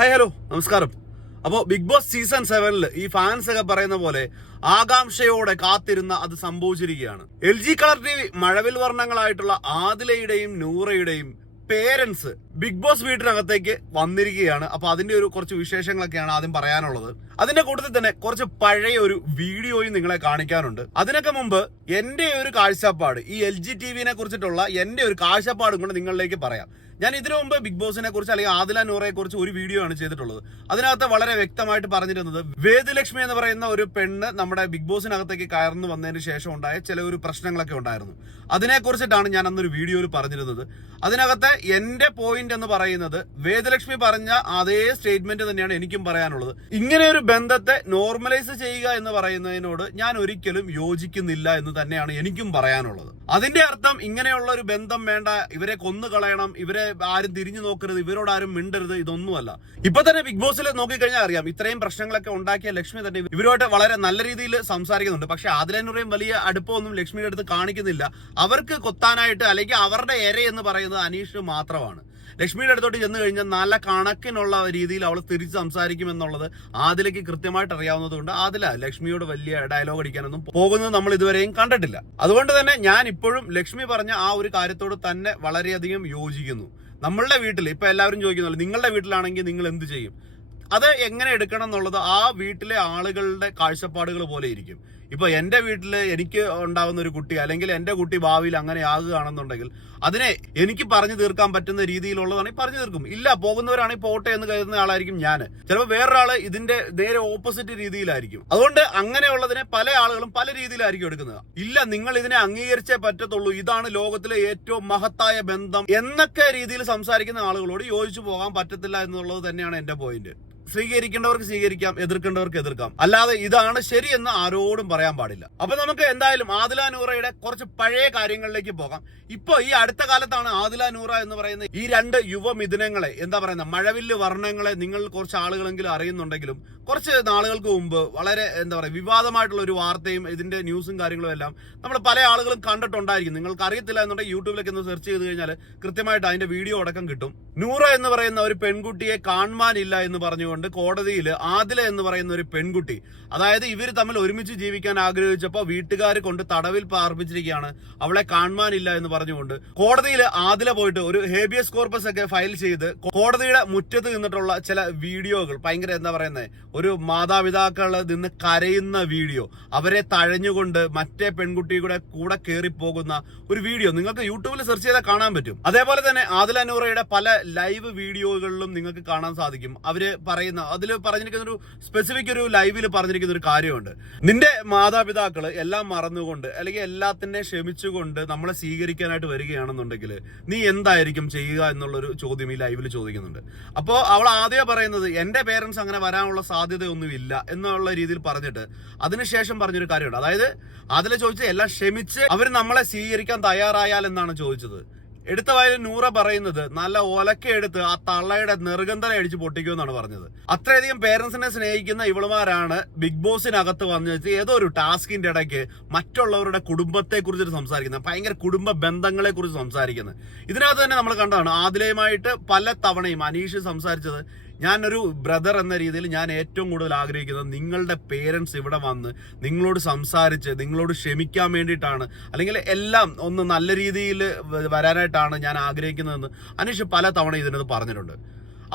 Hi hello നമസ്കാരം. അപ്പോൾ big boss season സെവനിൽ ഈ ഫാൻസ് ഒക്കെ പറയുന്ന പോലെ ആകാംക്ഷയോടെ കാത്തിരുന്ന അത് സംഭവിച്ചിരിക്കുകയാണ്. L G colour T V മഴവിൽ വർണങ്ങളായിട്ടുള്ള ആദിലയുടെയും നൂറയുടെയും പേരൻസ് ബിഗ് ബോസ് വീട്ടിനകത്തേക്ക് വന്നിരിക്കുകയാണ്. അപ്പൊ അതിന്റെ ഒരു കുറച്ച് വിശേഷങ്ങളൊക്കെയാണ് ആദ്യം പറയാനുള്ളത്. അതിന്റെ കൂട്ടത്തിൽ തന്നെ കുറച്ച് പഴയ ഒരു വീഡിയോയും നിങ്ങളെ കാണിക്കാനുണ്ട്. അതിനൊക്കെ മുമ്പ് എന്റെ ഒരു കാഴ്ചപ്പാട് ഈ എൽ ജി ടി വിനെ കുറിച്ചിട്ടുള്ള എന്റെ ഒരു കാഴ്ചപ്പാടും കൂടെ നിങ്ങളിലേക്ക് പറയാം. ഞാൻ ഇതിനു മുമ്പ് ബിഗ് ബോസിനെ കുറിച്ച് അല്ലെങ്കിൽ ആദില നൂറയെ കുറിച്ച് ഒരു വീഡിയോ ആണ് ചെയ്തിട്ടുള്ളത്. അതിനകത്ത് വളരെ വ്യക്തമായിട്ട് പറഞ്ഞിരുന്നത് വേദലക്ഷ്മി എന്ന് പറയുന്ന ഒരു പെണ്ണ് നമ്മുടെ ബിഗ് ബോസിനകത്തേക്ക് കയർന്നു വന്നതിന് ശേഷം ഉണ്ടായ ചില ഒരു പ്രശ്നങ്ങളൊക്കെ ഉണ്ടായിരുന്നു. അതിനെ കുറിച്ചിട്ടാണ് ഞാൻ അന്നൊരു വീഡിയോയിൽ പറഞ്ഞിരുന്നത്. അതിനകത്ത് എന്റെ പോയിന്റ് എന്ന് പറയുന്നത് വേദലക്ഷ്മി പറഞ്ഞ അതേ സ്റ്റേറ്റ്മെന്റ് തന്നെയാണ് എനിക്കും പറയാനുള്ളത്. ഇങ്ങനെ ഒരു ബന്ധത്തെ നോർമലൈസ് ചെയ്യുക എന്ന് പറയുന്നതിനോട് ഞാൻ ഒരിക്കലും യോജിക്കുന്നില്ല എന്ന് തന്നെയാണ് എനിക്കും പറയാനുള്ളത്. അതിന്റെ അർത്ഥം ഇങ്ങനെയുള്ള ഒരു ബന്ധം വേണ്ട ഇവരെ കൊന്നു കളയണം ഇവരെ ആരും തിരിഞ്ഞു നോക്കരുത് ഇവരോട് ആരും മിണ്ടരുത് ഇതൊന്നുമല്ല. ഇപ്പൊ തന്നെ ബിഗ് ബോസിൽ നോക്കിക്കഴിഞ്ഞാൽ അറിയാം ഇത്രയും പ്രശ്നങ്ങളൊക്കെ ഉണ്ടാക്കിയ ലക്ഷ്മി തന്നെ ഇവരുമായിട്ട് വളരെ നല്ല രീതിയിൽ സംസാരിക്കുന്നുണ്ട്. പക്ഷെ അതിലെന്നുറയും വലിയ അടുപ്പമൊന്നും ലക്ഷ്മിയുടെ അടുത്ത് കാണിക്കുന്നില്ല. അവർക്ക് കൊത്താനായിട്ട് അല്ലെങ്കിൽ അവരുടെ എര എന്ന് പറയുന്നത് അനീഷ് മാത്രമാണ്. ലക്ഷ്മിയുടെ അടുത്തോട്ട് ചെന്ന് കഴിഞ്ഞാൽ നല്ല കണക്കിനുള്ള രീതിയിൽ അവൾ തിരിച്ച് സംസാരിക്കുമെന്നുള്ളത് ആദിലയ്ക്ക് കൃത്യമായിട്ട് അറിയാവുന്നത് കൊണ്ട് ആദില ലക്ഷ്മിയോട് വലിയ ഡയലോഗ് അടിക്കാനൊന്നും പോകുന്നത് നമ്മൾ ഇതുവരെയും കണ്ടിട്ടില്ല. അതുകൊണ്ട് തന്നെ ഞാൻ ഇപ്പോഴും ലക്ഷ്മി പറഞ്ഞ ആ ഒരു കാര്യത്തോട് തന്നെ വളരെയധികം യോജിക്കുന്നു. നമ്മളുടെ വീട്ടിൽ ഇപ്പൊ എല്ലാവരും ചോദിക്കുന്നുള്ളൂ നിങ്ങളുടെ വീട്ടിലാണെങ്കിൽ നിങ്ങൾ എന്ത് ചെയ്യും? അത് എങ്ങനെ എടുക്കണം എന്നുള്ളത് ആ വീട്ടിലെ ആളുകളുടെ കാഴ്ചപ്പാടുകൾ പോലെ ഇരിക്കും. ഇപ്പൊ എന്റെ വീട്ടിൽ എനിക്ക് ഉണ്ടാവുന്ന ഒരു കുട്ടി അല്ലെങ്കിൽ എന്റെ കുട്ടി ഭാവിയിൽ അങ്ങനെ ആകുകയാണെന്നുണ്ടെങ്കിൽ അതിനെ എനിക്ക് പറഞ്ഞു തീർക്കാൻ പറ്റുന്ന രീതിയിലുള്ളതാണെങ്കിൽ പറഞ്ഞു തീർക്കും. ഇല്ല പോകുന്നവരാണെങ്കിൽ പോട്ടെ എന്ന് കരുതുന്ന ആളായിരിക്കും ഞാൻ ചിലപ്പോൾ വേറൊരാൾ ഇതിന്റെ നേരെ ഓപ്പോസിറ്റ് രീതിയിലായിരിക്കും. അതുകൊണ്ട് അങ്ങനെയുള്ളതിനെ പല ആളുകളും പല രീതിയിലായിരിക്കും എടുക്കുന്നത്. ഇല്ല നിങ്ങൾ ഇതിനെ അംഗീകരിച്ചേ പറ്റത്തുള്ളൂ. ഇതാണ് ലോകത്തിലെ ഏറ്റവും മഹത്തായ ബന്ധം എന്നൊക്കെ രീതിയിൽ സംസാരിക്കുന്ന ആളുകളോട് യോജിച്ചു പോകാൻ പറ്റത്തില്ല എന്നുള്ളത് തന്നെയാണ് എന്റെ പോയിന്റ് സ്വീകരിക്കേണ്ടവർക്ക് സ്വീകരിക്കാം എതിർക്കേണ്ടവർക്ക് എതിർക്കാം. അല്ലാതെ ഇതാണ് ശരിയെന്ന് ആരോടും പറയാൻ പാടില്ല. അപ്പൊ നമുക്ക് എന്തായാലും ആദില നൂറയുടെ കുറച്ച് പഴയ കാര്യങ്ങളിലേക്ക് പോകാം. ഇപ്പൊ ഈ അടുത്ത കാലത്താണ് ആദില നൂറ എന്ന് പറയുന്ന ഈ രണ്ട് യുവമിഥുനങ്ങളെ എന്താ പറയുന്ന മഴവില്ല് വർണങ്ങളെ നിങ്ങൾ കുറച്ച് ആളുകളെങ്കിലും അറിയുന്നുണ്ടെങ്കിലും കുറച്ച് നാളുകൾക്ക് മുമ്പ് വളരെ എന്താ പറയുക വിവാദമായിട്ടുള്ള ഒരു വാർത്തയും ഇതിന്റെ ന്യൂസും കാര്യങ്ങളും എല്ലാം നമ്മൾ പല ആളുകളും കണ്ടിട്ടുണ്ടായിരിക്കും. നിങ്ങൾക്ക് അറിയത്തില്ല എന്നുണ്ടെങ്കിൽ യൂട്യൂബിലേക്ക് ഒന്ന് സെർച്ച് ചെയ്ത് കഴിഞ്ഞാൽ കൃത്യമായിട്ട് അതിന്റെ വീഡിയോ അടക്കം കിട്ടും. നൂറ എന്ന് പറയുന്ന ഒരു പെൺകുട്ടിയെ കാണുവാനില്ല എന്ന് പറഞ്ഞുകൊണ്ട് കോടതിയിൽ ആദില എന്ന് പറയുന്ന ഒരു പെൺകുട്ടി. അതായത് ഇവർ തമ്മിൽ ഒരുമിച്ച് ജീവിക്കാൻ ആഗ്രഹിച്ചപ്പോൾ വീട്ടുകാർ കൊണ്ട് തടവിൽ പാർപ്പിച്ചിരിക്കുകയാണ്. അവളെ കാണുവാനില്ല എന്ന് പറഞ്ഞുകൊണ്ട് കോടതിയിൽ ആദില പോയിട്ട് ഒരു ഹേബിയസ് കോർപ്പസ് ഒക്കെ ഫയൽ ചെയ്ത് കോടതിയുടെ മുറ്റത്ത് നിന്നിട്ടുള്ള ചില വീഡിയോകൾ ഭയങ്കര എന്താ പറയുന്നത് ഒരു മാതാപിതാക്കൾ നിന്ന് കരയുന്ന വീഡിയോ അവരെ തഴഞ്ഞുകൊണ്ട് മറ്റേ പെൺകുട്ടി കൂടെ കയറി പോകുന്ന ഒരു വീഡിയോ നിങ്ങൾക്ക് യൂട്യൂബിൽ സെർച്ച് ചെയ്താൽ കാണാൻ പറ്റും. അതേപോലെ തന്നെ ആദില നൂറയുടെ പല ലൈവ് വീഡിയോകളിലും നിങ്ങൾക്ക് കാണാൻ സാധിക്കും. അവർ പറയുന്ന അതിൽ പറഞ്ഞിരിക്കുന്ന ഒരു സ്പെസിഫിക് ഒരു ലൈവിൽ പറഞ്ഞിരിക്കുന്ന ഒരു കാര്യമുണ്ട്. നിന്റെ മാതാപിതാക്കൾ എല്ലാം മറന്നുകൊണ്ട് അല്ലെങ്കിൽ എല്ലാത്തിനെ ക്ഷമിച്ചുകൊണ്ട് നമ്മളെ സ്വീകരിക്കാനായിട്ട് വരികയാണെന്നുണ്ടെങ്കിൽ നീ എന്തായിരിക്കും ചെയ്യുക എന്നുള്ളൊരു ചോദ്യം ഈ ലൈവിൽ ചോദിക്കുന്നുണ്ട്. അപ്പോൾ അവൾ ആദ്യം പറയുന്നത് എന്റെ പേരൻസ് അങ്ങനെ വരാനുള്ള സാധ്യതയൊന്നുമില്ല എന്നുള്ള രീതിയിൽ പറഞ്ഞിട്ട് അതിനുശേഷം പറഞ്ഞൊരു കാര്യമുണ്ട്. അതായത് അതിൽ ചോദിച്ചത് എല്ലാം ക്ഷമിച്ച് അവർ നമ്മളെ സ്വീകരിക്കാൻ തയ്യാറായാൽ എന്നാണ് ചോദിച്ചത്. എടുത്ത വായിൽ നൂറ പറയുന്നത് നല്ല ഒലക്ക എടുത്ത് ആ തള്ളയുടെ നെറുകന്തല അടിച്ച് പൊട്ടിക്കുമെന്നാണ് പറഞ്ഞത്. അത്രയധികം പേരൻസിനെ സ്നേഹിക്കുന്ന ഇവളുമാരാണ് ബിഗ് ബോസിനകത്ത് വന്ന് വെച്ച് ഏതോ ഒരു ടാസ്കിന്റെ ഇടയ്ക്ക് മറ്റുള്ളവരുടെ കുടുംബത്തെ കുറിച്ച് സംസാരിക്കുന്നത് ഭയങ്കര കുടുംബ ബന്ധങ്ങളെ കുറിച്ച് സംസാരിക്കുന്നത്. ഇതിനകത്ത് തന്നെ നമ്മൾ കണ്ടതാണ് ആദിലയുമായിട്ട് പല തവണയും അനീഷ് സംസാരിച്ചത് ഞാനൊരു ബ്രദർ എന്ന രീതിയിൽ ഞാൻ ഏറ്റവും കൂടുതൽ ആഗ്രഹിക്കുന്നത് നിങ്ങളുടെ പേരൻസ് ഇവിടെ വന്ന് നിങ്ങളോട് സംസാരിച്ച് നിങ്ങളോട് ക്ഷമിക്കാൻ വേണ്ടിയിട്ടാണ്. അല്ലെങ്കിൽ എല്ലാം ഒന്ന് നല്ല രീതിയിൽ വരാനായിട്ടാണ് ഞാൻ ആഗ്രഹിക്കുന്നതെന്ന് അനീഷ് പല തവണ ഇതിനത് പറഞ്ഞിട്ടുണ്ട്.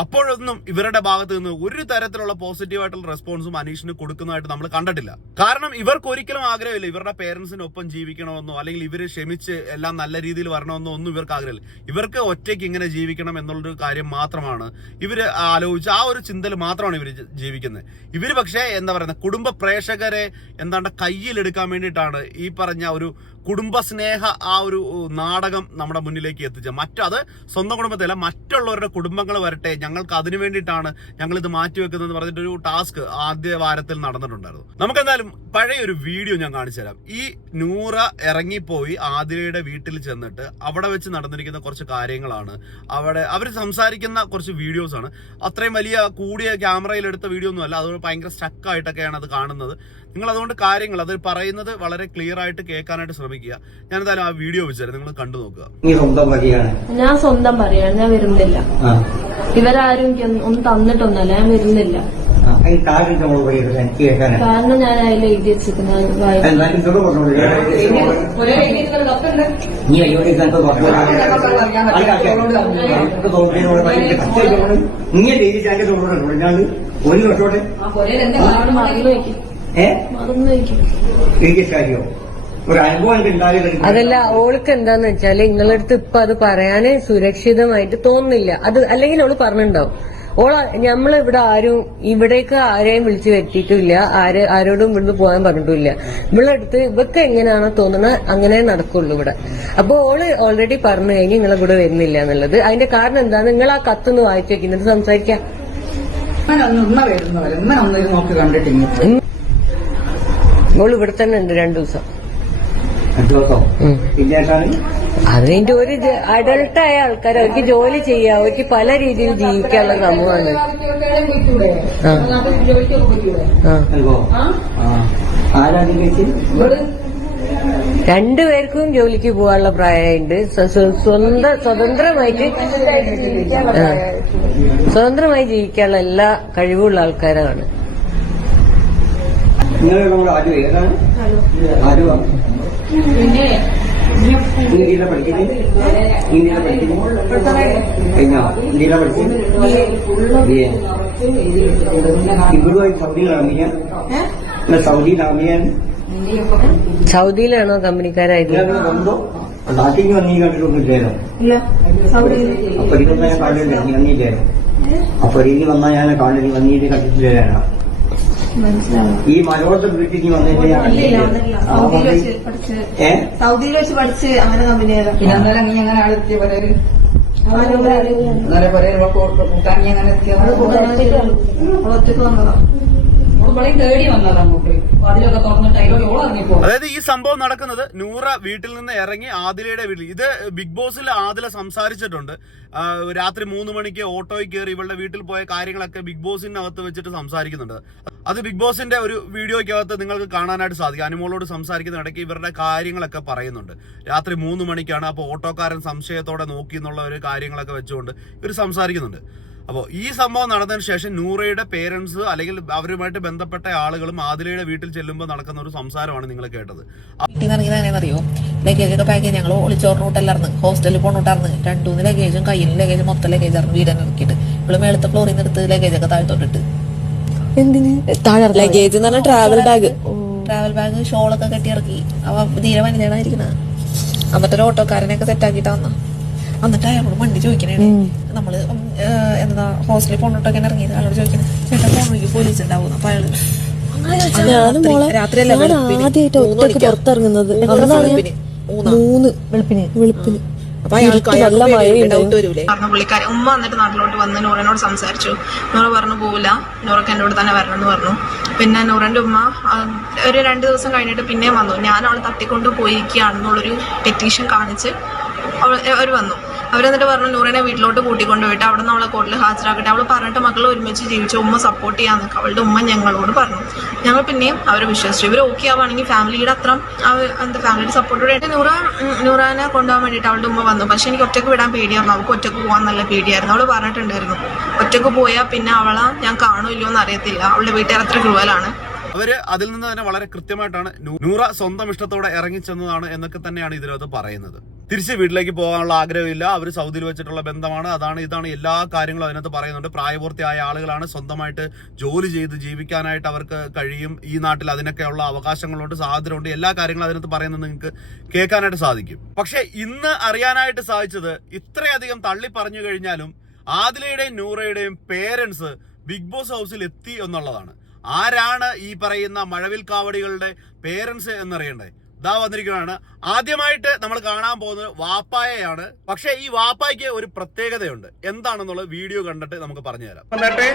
അപ്പോഴൊന്നും ഇവരുടെ ഭാഗത്ത് നിന്ന് ഒരു തരത്തിലുള്ള പോസിറ്റീവായിട്ടുള്ള റെസ്പോൺസും അനീഷിന് കൊടുക്കുന്നതായിട്ട് നമ്മൾ കണ്ടിട്ടില്ല. കാരണം ഇവർക്ക് ഒരിക്കലും ആഗ്രഹമില്ല. ഇവരുടെ പേരൻസിനൊപ്പം ജീവിക്കണമെന്നോ അല്ലെങ്കിൽ ഇവർ ക്ഷമിച്ച് എല്ലാം നല്ല രീതിയിൽ വരണമെന്നോ ഒന്നും ഇവർക്ക് ആഗ്രഹമില്ല. ഇവർക്ക് ഒറ്റയ്ക്ക് ഇങ്ങനെ ജീവിക്കണം എന്നുള്ളൊരു കാര്യം മാത്രമാണ് ഇവർ ആലോചിച്ച് ആ ഒരു ചിന്തയിൽ മാത്രമാണ് ഇവർ ജീവിക്കുന്നത്. ഇവർ പക്ഷേ എന്താ പറയുന്നത് കുടുംബ പ്രേക്ഷകരെ എന്താണ്ട് കയ്യിലെടുക്കാൻ വേണ്ടിയിട്ടാണ് ഈ പറഞ്ഞ ഒരു കുടുംബ സ്നേഹ ആ ഒരു നാടകം നമ്മുടെ മുന്നിലേക്ക് എത്തിച്ച മറ്റത് സ്വന്തം കുടുംബത്തിലല്ല മറ്റുള്ളവരുടെ കുടുംബങ്ങൾ വരട്ടെ. ഞങ്ങൾക്ക് അതിനു വേണ്ടിയിട്ടാണ് ഞങ്ങൾ ഇത് മാറ്റിവെക്കുന്നത് പറഞ്ഞിട്ട് പറഞ്ഞിട്ടൊരു ടാസ്ക് ആദ്യ വാരത്തിൽ നടന്നിട്ടുണ്ടായിരുന്നു. നമുക്ക് എന്തായാലും പഴയ ഒരു വീഡിയോ ഞാൻ കാണിച്ചു തരാം. ഈ നൂറ ഇറങ്ങിപ്പോയി ആതിരയുടെ വീട്ടിൽ ചെന്നിട്ട് അവിടെ വെച്ച് നടന്നിരിക്കുന്ന കുറച്ച് കാര്യങ്ങളാണ്. അവിടെ അവർ സംസാരിക്കുന്ന കുറച്ച് വീഡിയോസ് ആണ് അത്രയും വലിയ കൂടിയ ക്യാമറയിൽ എടുത്ത വീഡിയോ ഒന്നും അല്ല അതുകൊണ്ട് ഭയങ്കര സ്റ്റക്കായിട്ടൊക്കെയാണ് അത് കാണുന്നത്. നിങ്ങൾ അതുകൊണ്ട് കാര്യങ്ങൾ അത് പറയുന്നത് വളരെ ക്ലിയർ ആയിട്ട് കേൾക്കാനായിട്ട് ശ്രമിക്കുക. ഞാൻ എന്തായാലും ആ വീഡിയോ വെച്ചാൽ നിങ്ങൾ കണ്ടു നോക്കുക. ഞാൻ സ്വന്തം പറയാണ് ഞാൻ വരുന്നില്ല. ഇവരാരും എനിക്ക് ഒന്നും- തന്നിട്ടൊന്നല്ല ഞാൻ വരുന്നില്ല. കാരണം ഞാൻ അതിൽ എഴുതി വെച്ചിരിക്കുന്നത് നീ ഡെയിലി ഒരു വർഷോട്ടെ ഒരു അനുഭവം അതല്ല ഓൾക്ക് എന്താന്ന് വെച്ചാൽ നിങ്ങളടുത്ത് ഇപ്പൊ അത് പറയാനേ സുരക്ഷിതമായിട്ട് തോന്നുന്നില്ല. അത് അല്ലെങ്കിൽ അവൾ പറഞ്ഞിട്ടുണ്ടാവും ഓള നമ്മൾ ഇവിടെ ആരും ഇവിടേക്ക് ആരെയും വിളിച്ചു വരുത്തിയിട്ടില്ല. ആര് ആരോടും ഇവിടുന്ന് പോകാൻ പറഞ്ഞിട്ടില്ല. നമ്മളടുത്ത് ഇവക്ക് എങ്ങനെയാണോ തോന്നുന്നത് അങ്ങനെ നടക്കുള്ളൂ ഇവിടെ. അപ്പൊ ഓൾ ഓൾറെഡി പറഞ്ഞു കഴിഞ്ഞ് നിങ്ങളെ ഇവിടെ വരുന്നില്ല എന്നുള്ളത്. അതിന്റെ കാരണം എന്താ നിങ്ങൾ ആ കത്തൊന്ന് വായിച്ചു വെക്കുന്നത് സംസാരിക്കാം. ഉമ്മ വരുന്നവരെ ഉമ്മ ഒന്ന് നോക്കി കണ്ടിട്ടില്ല ഓൾ ഇവിടെ തന്നെ ഉണ്ട് രണ്ടു ദിവസം. അതിന്റെ ഒരു അഡൾട്ടായ ആൾക്കാർ അവർക്ക് ജോലി ചെയ്യാം. അവർക്ക് പല രീതിയിൽ ജീവിക്കാനുള്ള സമൂഹമാണ് രണ്ടുപേർക്കും ജോലിക്ക് പോകാനുള്ള പ്രായമുണ്ട് സ്വ- സ്വ- സ്വന്തം സ്വതന്ത്രമായിട്ട് സ്വതന്ത്രമായി ജീവിക്കാനുള്ള എല്ലാ കഴിവുള്ള ആൾക്കാരാണ്. നിങ്ങളുടെ കൂടെ ആരും ഏതാണ് ആരുവാ ഹിന്ദിയിലെ പഠിക്കുന്നത് ഹിന്ദിയിലെ പഠിക്കുന്നത് കഴിഞ്ഞോ? ഹിന്ദിയിലെ പഠിക്കുന്നത് ഇവിടുമായി സൗദിയിലാമിയ സൗദിയിലാമിയാൻ സൗദിയിലാണോ കമ്പനിക്കാരായത്? നാട്ടിൽ വന്നീ അപ്പൊ ഇതൊന്നും ഞാൻ കാണില്ല നീ വന്നില്ലായിരുന്നു അപ്പൊ ഇനി വന്നാൽ ഞാൻ കാണില്ല നീ കണ്ടിട്ടില്ലാണ് ഈ വീട്ടിൽ നീ വന്നിട്ട് സൗദിയിൽ വെച്ച് പഠിച്ച് അങ്ങനെ കമ്പനിയാണ് പിന്നെ അന്നേരം നീ എങ്ങനെ ആളെത്തിയ പോലെ അന്നേരം പോലെ കൂട്ടാൻ നീ എങ്ങനെ എത്തിയത് ഒറ്റയ്ക്ക് വന്നതാ. ഇവളെയും തേടി വന്നതാ അങ്ങോട്ട്. അതായത് ഈ സംഭവം നടക്കുന്നത് നൂറ വീട്ടിൽ നിന്ന് ഇറങ്ങി ആദിലയുടെ വീട്ടിൽ ഇത് ബിഗ് ബോസിൽ ആദില സംസാരിച്ചിട്ടുണ്ട്. രാത്രി മൂന്ന് മണിക്ക് ഓട്ടോയിൽ കയറി ഇവളുടെ വീട്ടിൽ പോയ കാര്യങ്ങളൊക്കെ ബിഗ് ബോസിനകത്ത് വെച്ചിട്ട് സംസാരിക്കുന്നുണ്ട്. അത് ബിഗ് ബോസിന്റെ ഒരു വീഡിയോയ്ക്കകത്ത് നിങ്ങൾക്ക് കാണാനായിട്ട് സാധിക്കും. അനുമോളോട് സംസാരിക്കുന്ന ഇടയ്ക്ക് ഇവരുടെ കാര്യങ്ങളൊക്കെ പറയുന്നുണ്ട്. രാത്രി മൂന്ന് മണിക്കാണ് അപ്പോൾ ഓട്ടോക്കാരൻ സംശയത്തോടെ നോക്കി എന്നുള്ള ഒരു കാര്യങ്ങളൊക്കെ വെച്ചുകൊണ്ട് ഇവർ സംസാരിക്കുന്നുണ്ട്. അപ്പോൾ ഈ സംഭവം നടന്നതിന് ശേഷം നൂറയുടെ പേരൻസ് അല്ലെങ്കിൽ അവരുമായിട്ട് ബന്ധപ്പെട്ട ആളുകളും ആദിലയുടെ വീട്ടിൽ ചെല്ലുമ്പോൾ നടക്കുന്ന ഒരു സംസാരമാണ് നിങ്ങൾ കേട്ടത്. അറിയോ നിന്ന് ഇറങ്ങിയത് എങ്ങനെയാണെന്നറിയോ ലഗേജ് ഒക്കെ പാക്ക് ചെയ്ത് ഞങ്ങൾ ഒളിച്ചോറിന് റൂട്ടല്ലായിരുന്നു ഹോസ്റ്റലിൽ പോണോട്ടായിരുന്നു രണ്ടൂന്ന് ലഗേജും കയ്യിൽ ലഗേജ് മൊത്തം ലഗേജ് ആയിരുന്നു വീട് തന്നെ ഇറക്കിയിട്ട് ഇവിടെ മേളത്തെ ഫ്ലോറിൽ നിന്ന് എടുത്ത് ലഗേജ് ഒക്കെ താഴ്ത്തോട്ടിട്ട്. എന്തിന്? താഴെ ലഗേജ് എന്ന് പറഞ്ഞാൽ ട്രാവൽ ബാഗ് ട്രാവൽ ബാഗ് ഷോളൊക്കെ കെട്ടി ഇറക്കി അവ തീരെ വനിതയാണ് ഇരിക്കുന്നത് എന്നിട്ട് ഒരു ഓട്ടോക്കാരനെയൊക്കെ സെറ്റാക്കിയിട്ട് വന്ന എന്നിട്ട് അയാളോട് വണ്ടി ചോദിക്കണേ. നമ്മൾ എന്താ ഹോസ്റ്റലിൽ പോണോട്ടൊക്കെ ഇറങ്ങിയത്. അയാളോട് ചോദിക്കണേ ചേട്ടാ പോണെങ്കിൽ പോലീസ് ഉണ്ടാവും അപ്പൊ അയാൾ. ആദ്യമായിട്ട് ഒറ്റയ്ക്ക് പുറത്തിറങ്ങുന്നത്. അന്നാണ് ഞാൻ വെളുപ്പിന്? മൂന്ന്? വെളുപ്പിന്. വെളുപ്പിന്. ഉമ്മ വന്നിട്ട് നാട്ടിലോട്ട് വന്ന് നൂറിനോട് സംസാരിച്ചു. നൂറ പറഞ്ഞു പോവില്ല. നൂറൊക്കെ എന്റെ കൂടെ തന്നെ വരണം എന്ന് പറഞ്ഞു. പിന്നെ നൂറിന്റെ ഉമ്മ ഒരു രണ്ട് ദിവസം കഴിഞ്ഞിട്ട് പിന്നെയും വന്നു. ഞാൻ അവളെ തട്ടിക്കൊണ്ട് പോയിരിക്കുകയാണെന്നുള്ളൊരു പെറ്റീഷൻ കാണിച്ച് അവൾ അവർ വന്നു. അവരെന്നിട്ട് പറഞ്ഞു നൂറിനെ വീട്ടിലോട്ട് കൂട്ടിക്കൊണ്ട് പോയിട്ട് അവിടെ നിന്ന് അവളെ കോർട്ടിൽ ഹാജരാക്കട്ടെ. അവൾ പറഞ്ഞിട്ട് മക്കൾ ഒരുമിച്ച് ജീവിച്ച ഉമ്മ സപ്പോർട്ട് ചെയ്യാന്നൊക്കെ അവളുടെ ഉമ്മ ഞങ്ങളോട് പറഞ്ഞു. ഞങ്ങൾ പിന്നെയും അവരെ വിശ്വസിച്ചു. ഇവർ ഓക്കെ ആവുകയാണെങ്കിൽ ഫാമിലിയുടെ അത്ര എന്താ ഫാമിലിയുടെ സപ്പോർട്ടോടെ നൂറ നൂറാനെ കൊണ്ടുപോകാൻ വേണ്ടിയിട്ട് അവളുടെ ഉമ്മ വന്നു. പക്ഷെ എനിക്ക് ഒറ്റയ്ക്ക് വിടാൻ പേടിയായിരുന്നു. അവൾക്ക് ഒറ്റയ്ക്ക് പോകാൻ നല്ല പേടിയായിരുന്നു. അവൾ പറഞ്ഞിട്ടുണ്ടായിരുന്നു ഒറ്റയ്ക്ക് പോയാൽ പിന്നെ അവളെ ഞാൻ കാണുമല്ലോ എന്ന് അറിയത്തില്ല അവളുടെ വീട്ടുകാർ അത്ര ക്രൂവലാണ് അവർ അതിൽ നിന്ന് തന്നെ വളരെ കൃത്യമായിട്ടാണ് നൂറ സ്വന്തം ഇഷ്ടത്തോടെ ഇറങ്ങി ചെന്നതാണ് എന്നൊക്കെ തന്നെയാണ് ഇതിനകത്ത് പറയുന്നത്. തിരിച്ച് വീട്ടിലേക്ക് പോകാനുള്ള ആഗ്രഹമില്ല. അവർ സൗദിയിൽ വെച്ചിട്ടുള്ള ബന്ധമാണ്. അതാണ് ഇതാണ് എല്ലാ കാര്യങ്ങളും അതിനകത്ത് പറയുന്നുണ്ട്. പ്രായപൂർത്തിയായ ആളുകളാണ് സ്വന്തമായിട്ട് ജോലി ചെയ്ത് ജീവിക്കാനായിട്ട് അവർക്ക് കഴിയും. ഈ നാട്ടിൽ അതിനൊക്കെയുള്ള അവകാശങ്ങളുണ്ട് സാധ്യതയുണ്ട് എല്ലാ കാര്യങ്ങളും അതിനകത്ത് പറയുന്നത് നിങ്ങൾക്ക് കേൾക്കാനായിട്ട് സാധിക്കും. പക്ഷെ ഇന്ന് അറിയാനായിട്ട് സാധിച്ചത് ഇത്രയധികം തള്ളി പറഞ്ഞു കഴിഞ്ഞാലും ആദിലയുടെയും നൂറയുടെയും പേരൻസ് ബിഗ് ബോസ് ഹൗസിൽ എത്തി എന്നുള്ളതാണ്. ആരാണ് ഈ പറയുന്ന മഴവിൽ കാവടികളുടെ പേരൻസ് എന്നറിയണ്ടേ? ഇതാ വന്നിരിക്കുകയാണ്. ആദ്യമായിട്ട് നമ്മൾ കാണാൻ പോകുന്നത് വാപ്പായയാണ്. പക്ഷെ ഈ വാപ്പായ്ക്ക് ഒരു പ്രത്യേകതയുണ്ട്. എന്താണെന്നുള്ള വീഡിയോ കണ്ടിട്ട് നമുക്ക് പറഞ്ഞു തരാം. വന്നട്ടെ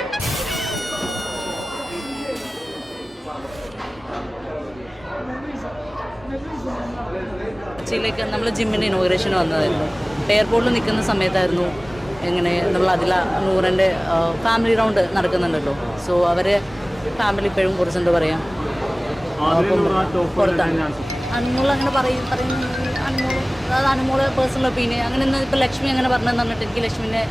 കൊച്ചിയിലേക്ക് നമ്മൾ ജിമ്മിന്റെ ഇനോഗ്രേഷൻ വന്നതായിരുന്നു. എയർപോർട്ടിൽ നിൽക്കുന്ന സമയത്തായിരുന്നു എങ്ങനെ നമ്മൾ അതിൽ നൂറിന്റെ ഫാമിലി റൗണ്ട് നടക്കുന്നുണ്ടല്ലോ സോ അവരെ ഫാമിലി ഇപ്പോഴും കുറച്ച് എന്താ പറയാം? പുറത്താണ് അനുമോൾ അങ്ങനെ പറയും പറയുന്നു അനുമോൾ അതായത് അനുമോൾ പേഴ്സണൽ ഒപ്പീനിയൻ അങ്ങനെ ഒന്നും ഇപ്പോൾ ലക്ഷ്മി അങ്ങനെ പറഞ്ഞതെന്ന് പറഞ്ഞിട്ട് എനിക്ക് ലക്ഷ്മിനെ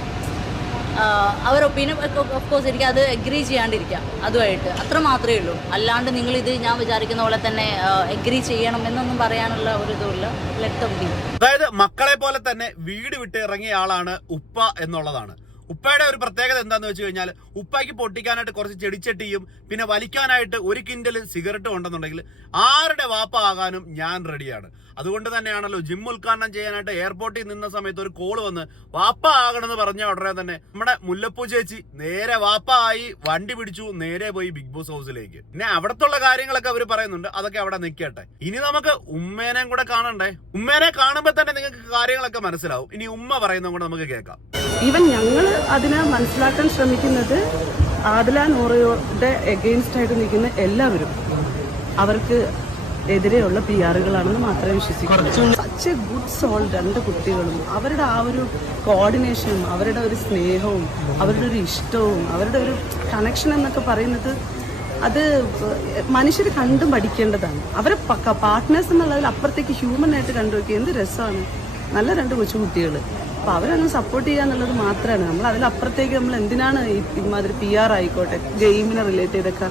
അവർ ഒപ്പീനിയൻ ഓഫ് കോഴ്സ് എനിക്ക് അത് എഗ്രി ചെയ്യാണ്ടിരിക്കാം. അതുമായിട്ട് അത്ര മാത്രമേ ഉള്ളൂ. അല്ലാണ്ട് നിങ്ങൾ ഇത് ഞാൻ വിചാരിക്കുന്ന പോലെ തന്നെ എഗ്രി ചെയ്യണം എന്നൊന്നും പറയാനുള്ള ഒരു ഇതുമില്ല. ലെറ്റ് ദം ബി അതായത് മക്കളെ പോലെ തന്നെ വീട് വിട്ട് ഇറങ്ങിയ ആളാണ് ഉപ്പ എന്നുള്ളതാണ്. ഉപ്പയുടെ ഒരു പ്രത്യേകത എന്താന്ന് വെച്ച് കഴിഞ്ഞാൽ ഉപ്പയ്ക്ക് പൊട്ടിക്കാനായിട്ട് കുറച്ച് ചെടിച്ചട്ടിയും പിന്നെ വലിക്കാനായിട്ട് ഒരു കിൻഡൽ സിഗരറ്റും ഉണ്ടെന്നുണ്ടെങ്കിൽ ആരുടെ വാപ്പ ആകാനും ഞാൻ റെഡിയാണ്. അതുകൊണ്ട് തന്നെയാണല്ലോ ജിം ഉദ്ഘാടനം ചെയ്യാനായിട്ട് എയർപോർട്ടിൽ നിന്ന സമയത്ത് ഒരു കോൾ വന്ന് വാപ്പ ആകണമെന്ന് പറഞ്ഞ ഉടനെ തന്നെ നമ്മുടെ മുല്ലപ്പൂ ചേച്ചി നേരെ വാപ്പ ആയി വണ്ടി പിടിച്ചു നേരെ പോയി ബിഗ് ബോസ് ഹൗസിലേക്ക് പിന്നെ അവിടത്തുള്ള കാര്യങ്ങളൊക്കെ അവർ പറയുന്നുണ്ട് അതൊക്കെ അവിടെ നിൽക്കട്ടെ ഇനി നമുക്ക് ഉമ്മേനെയും കൂടെ കാണണ്ടേ? ഉമ്മേനെ കാണുമ്പോൾ തന്നെ നിങ്ങൾക്ക് കാര്യങ്ങളൊക്കെ മനസ്സിലാവും. ഇനി ഉമ്മ പറയുന്നതും കൂടെ നമുക്ക് കേൾക്കാം. ഇവൻ ഞങ്ങൾ അതിനെ മനസ്സിലാക്കാൻ ശ്രമിക്കുന്നത് ആദില നൂറയുടെ എഗെയിൻസ്റ്റ് ആയിട്ട് നിൽക്കുന്ന എല്ലാവരും അവർക്ക് എതിരെയുള്ള പി ആറുകളാണെന്ന് മാത്രമേ വിശ്വസിക്കൂ. സച്ച് എ ഗുഡ് സോൾ രണ്ട് കുട്ടികളും അവരുടെ ആ ഒരു കോർഡിനേഷനും അവരുടെ ഒരു സ്നേഹവും അവരുടെ ഒരു ഇഷ്ടവും അവരുടെ ഒരു കണക്ഷൻ എന്നൊക്കെ പറയുന്നത് അത് മനുഷ്യർ കണ്ടും പഠിക്കേണ്ടതാണ്. അവരെ പാർട്ട്നേഴ്സ് എന്നുള്ളതിൽ അപ്പുറത്തേക്ക് ഹ്യൂമൻ ആയിട്ട് കണ്ടുവയ്ക്കുക എന്ത് രസമാണ്. നല്ല രണ്ട് കൊച്ചുകുട്ടികൾ അപ്പൊ അവരൊന്ന് സപ്പോർട്ട് ചെയ്യുക എന്നുള്ളത് മാത്രമാണ് നമ്മൾ അതിലപ്പുറത്തേക്ക് നമ്മൾ എന്തിനാണ് ഇമാതിരി പി ആർ ആയിക്കോട്ടെ ഗെയിമിനെ റിലേറ്റ് ചെയ്തൊക്കെ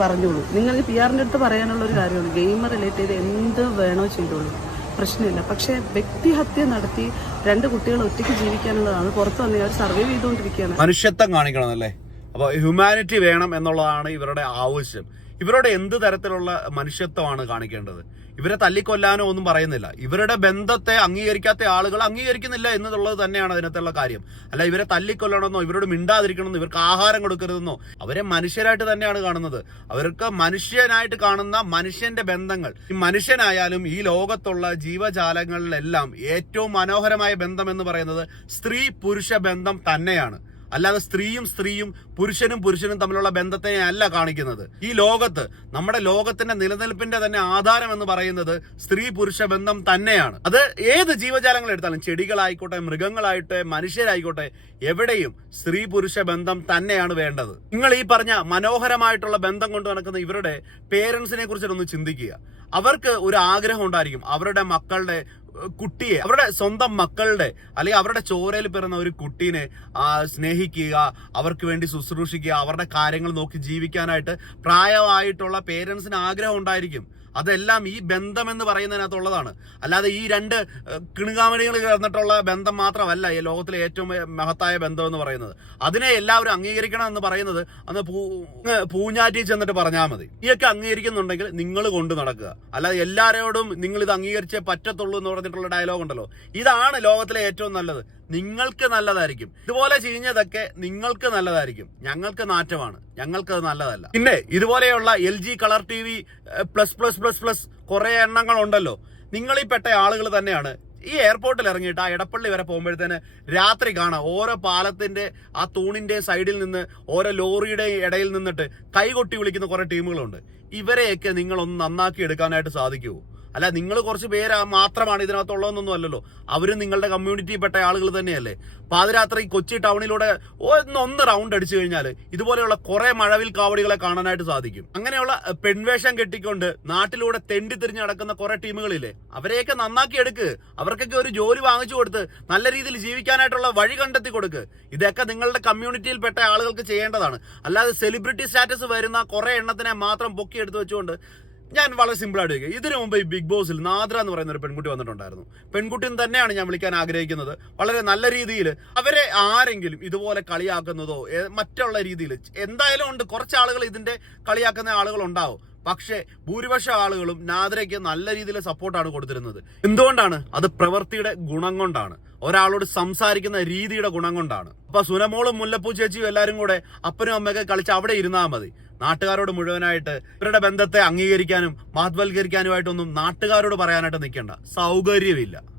പറഞ്ഞോളൂ. നിങ്ങൾക്ക് പി ആറിന്റെ അടുത്ത് പറയാനുള്ള ഒരു കാര്യമാണ് ഗെയിം റിലേറ്റ് ചെയ്ത് എന്ത് വേണോ ചെയ്തോളൂ. പ്രശ്നമില്ല. പക്ഷേ വ്യക്തിഹത്യ നടത്തി രണ്ട് കുട്ടികൾ ഒറ്റയ്ക്ക് ജീവിക്കാനുള്ളതാണ്. പുറത്ത് വന്ന് അവർ സർവൈവ് ചെയ്തുകൊണ്ടിരിക്കുകയാണ്. മനുഷ്യത്വം കാണിക്കണം അല്ലേ അപ്പൊ ഹ്യൂമാനിറ്റി വേണം എന്നുള്ളതാണ് ഇവരുടെ ആവശ്യം. ഇവരുടെ എന്ത് തരത്തിലുള്ള മനുഷ്യത്വമാണ് കാണിക്കേണ്ടത്? ഇവരെ തല്ലിക്കൊല്ലാനോ ഒന്നും പറയുന്നില്ല. ഇവരുടെ ബന്ധത്തെ അംഗീകരിക്കാത്ത ആളുകൾ അംഗീകരിക്കുന്നില്ല എന്നുള്ളത് തന്നെയാണ് അതിനകത്തുള്ള കാര്യം. അല്ല ഇവരെ തല്ലിക്കൊല്ലണമെന്നോ ഇവരോട് മിണ്ടാതിരിക്കണമെന്നോ ഇവർക്ക് ആഹാരം കൊടുക്കരുതെന്നോ അവരെ മനുഷ്യരായിട്ട് തന്നെയാണ് കാണുന്നത്. അവർക്ക് മനുഷ്യനായിട്ട് കാണുന്ന മനുഷ്യന്റെ ബന്ധങ്ങൾ. ഈ മനുഷ്യനായാലും ഈ ലോകത്തുള്ള ജീവജാലങ്ങളിലെല്ലാം ഏറ്റവും മനോഹരമായ ബന്ധം എന്ന് പറയുന്നത് സ്ത്രീ പുരുഷ ബന്ധം തന്നെയാണ്. അല്ലാതെ സ്ത്രീയും സ്ത്രീയും പുരുഷനും പുരുഷനും തമ്മിലുള്ള ബന്ധത്തെ അല്ല കാണിക്കുന്നത്. ഈ ലോകത്ത് നമ്മുടെ ലോകത്തിന്റെ നിലനിൽപ്പിന്റെ തന്നെ ആധാരം എന്ന് പറയുന്നത് സ്ത്രീ പുരുഷ ബന്ധം തന്നെയാണ്. അത് ഏത് ജീവജാലങ്ങൾ എടുത്താലും ചെടികളായിക്കോട്ടെ മൃഗങ്ങളായിട്ടെ മനുഷ്യരായിക്കോട്ടെ എവിടെയും സ്ത്രീ പുരുഷ ബന്ധം തന്നെയാണ് വേണ്ടത്. നിങ്ങൾ ഈ പറഞ്ഞ മനോഹരമായിട്ടുള്ള ബന്ധം കൊണ്ട് നടക്കുന്ന ഇവരുടെ പേരൻസിനെ കുറിച്ചിട്ടൊന്ന് ചിന്തിക്കുക. അവർക്ക് ഒരു ആഗ്രഹം ഉണ്ടായിരിക്കും. അവരുടെ മക്കളുടെ കുട്ടിയെ അവരുടെ സ്വന്തം മക്കളുടെ അല്ലെങ്കിൽ അവരുടെ ചോരയിൽ പിറന്ന ഒരു കുട്ടീനെ സ്നേഹിക്കുക അവർക്ക് വേണ്ടി ശുശ്രൂഷിക്കുക അവരുടെ കാര്യങ്ങൾ നോക്കി ജീവിക്കാനായിട്ട് പ്രായമായിട്ടുള്ള പേരൻസിന് ആഗ്രഹം ഉണ്ടായിരിക്കും. അതെല്ലാം ഈ ബന്ധം എന്ന് പറയുന്നതിനകത്തുള്ളതാണ്. അല്ലാതെ ഈ രണ്ട് കിണുകാമണികൾ ചേർന്നിട്ടുള്ള ബന്ധം മാത്രമല്ല ഈ ലോകത്തിലെ ഏറ്റവും മഹത്തായ ബന്ധം എന്ന് പറയുന്നത്. അതിനെ എല്ലാവരും അംഗീകരിക്കണം എന്ന് പറയുന്നത് അന്ന് പൂ പൂഞ്ഞാറ്റി ചെന്നിട്ട് പറഞ്ഞാൽ മതി. ഈയൊക്കെ അംഗീകരിക്കുന്നുണ്ടെങ്കിൽ നിങ്ങൾ കൊണ്ടു നടക്കുക. അല്ലാതെ എല്ലാവരോടും നിങ്ങൾ ഇത് അംഗീകരിച്ചേ പറ്റത്തുള്ളൂ എന്ന് പറഞ്ഞിട്ടുള്ള ഡയലോഗ് ഉണ്ടല്ലോ. ഇതാണ് ലോകത്തിലെ ഏറ്റവും നല്ലത്. നിങ്ങൾക്ക് നല്ലതായിരിക്കും. ഇതുപോലെ ചെയ്യുന്നതൊക്കെ നിങ്ങൾക്ക് നല്ലതായിരിക്കും. ഞങ്ങൾക്ക് നാറ്റമാണ്. ഞങ്ങൾക്ക് അത് നല്ലതല്ല. പിന്നെ ഇതുപോലെയുള്ള L G colour T V plus plus plus plus കുറെ എണ്ണങ്ങൾ ഉണ്ടല്ലോ നിങ്ങൾ ഈ പെട്ട ആളുകൾ തന്നെയാണ്. ഈ എയർപോർട്ടിൽ ഇറങ്ങിയിട്ട് ആ ഇടപ്പള്ളി വരെ പോകുമ്പോഴത്തേന് രാത്രി കാണാം. ഓരോ പാലത്തിന്റെ ആ തൂണിന്റെ സൈഡിൽ നിന്ന് ഓരോ ലോറിയുടെ ഇടയിൽ നിന്നിട്ട് കൈകൊട്ടി വിളിക്കുന്ന കുറെ ടീമുകളുണ്ട്. ഇവരെയൊക്കെ നിങ്ങൾ ഒന്ന് നന്നാക്കി എടുക്കാനായിട്ട് സാധിക്കുമോ അല്ല നിങ്ങൾ കുറച്ച് പേര് മാത്രമാണ് ഇതിനകത്തുള്ളതെന്നൊന്നും അല്ലല്ലോ. അവരും നിങ്ങളുടെ കമ്മ്യൂണിറ്റിയിൽപ്പെട്ട ആളുകൾ തന്നെയല്ലേ. പാതിരാത്രി കൊച്ചി ടൗണിലൂടെ ഒന്ന് റൗണ്ട് അടിച്ചു കഴിഞ്ഞാൽ ഇതുപോലെയുള്ള കുറെ മഴവിൽ കാവടികളെ കാണാനായിട്ട് സാധിക്കും. അങ്ങനെയുള്ള പെൺവേഷം കെട്ടിക്കൊണ്ട് നാട്ടിലൂടെ തെണ്ടി തിരിഞ്ഞ് നടക്കുന്ന കുറെ ടീമുകളില്ലേ അവരെയൊക്കെ നന്നാക്കി എടുക്ക്. അവർക്കൊക്കെ ഒരു ജോലി വാങ്ങിച്ചു കൊടുത്ത് നല്ല രീതിയിൽ ജീവിക്കാനായിട്ടുള്ള വഴി കണ്ടെത്തി കൊടുക്ക്. ഇതൊക്കെ നിങ്ങളുടെ കമ്മ്യൂണിറ്റിയിൽപ്പെട്ട ആളുകൾക്ക് ചെയ്യേണ്ടതാണ്. അല്ലാതെ സെലിബ്രിറ്റി സ്റ്റാറ്റസ് വരുന്ന കുറെ എണ്ണത്തിനെ മാത്രം പൊക്കി എടുത്തു വെച്ചുകൊണ്ട് ഞാൻ വളരെ സിമ്പിൾ ആയിട്ട് ചോദിക്കുക ഇതിനു മുമ്പ് ഈ ബിഗ് ബോസിൽ നാദ്ര എന്ന് പറയുന്ന ഒരു പെൺകുട്ടി വന്നിട്ടുണ്ടായിരുന്നു. പെൺകുട്ടിയും തന്നെയാണ് ഞാൻ വിളിക്കാൻ ആഗ്രഹിക്കുന്നത്. വളരെ നല്ല രീതിയിൽ അവരെ ആരെങ്കിലും ഇതുപോലെ കളിയാക്കുന്നതോ മറ്റുള്ള രീതിയിൽ എന്തായാലും ഉണ്ട്. കുറച്ച് ആളുകൾ ഇതിന്റെ കളിയാക്കുന്ന ആളുകൾ ഉണ്ടാവും. പക്ഷേ ഭൂരിപക്ഷം ആളുകളും നാദ്രയ്ക്ക് നല്ല രീതിയിൽ സപ്പോർട്ടാണ് കൊടുത്തിരുന്നത്. എന്തുകൊണ്ടാണ്? അത് പ്രവൃത്തിയുടെ ഗുണം കൊണ്ടാണ്. ഒരാളോട് സംസാരിക്കുന്ന രീതിയുടെ ഗുണം കൊണ്ടാണ്. അപ്പൊ സുനമോളും മുല്ലപ്പൂ ചേച്ചിയും എല്ലാരും കൂടെ അപ്പനും അമ്മയൊക്കെ കളിച്ച് അവിടെ ഇരുന്നാൽ മതി. നാട്ടുകാരോട് മുഴുവനായിട്ട് ഇവരുടെ ബന്ധത്തെ അംഗീകരിക്കാനും മഹത്വൽക്കരിക്കാനുമായിട്ടൊന്നും നാട്ടുകാരോട് പറയാനായിട്ട് നിൽക്കേണ്ട. സൗകര്യമില്ല.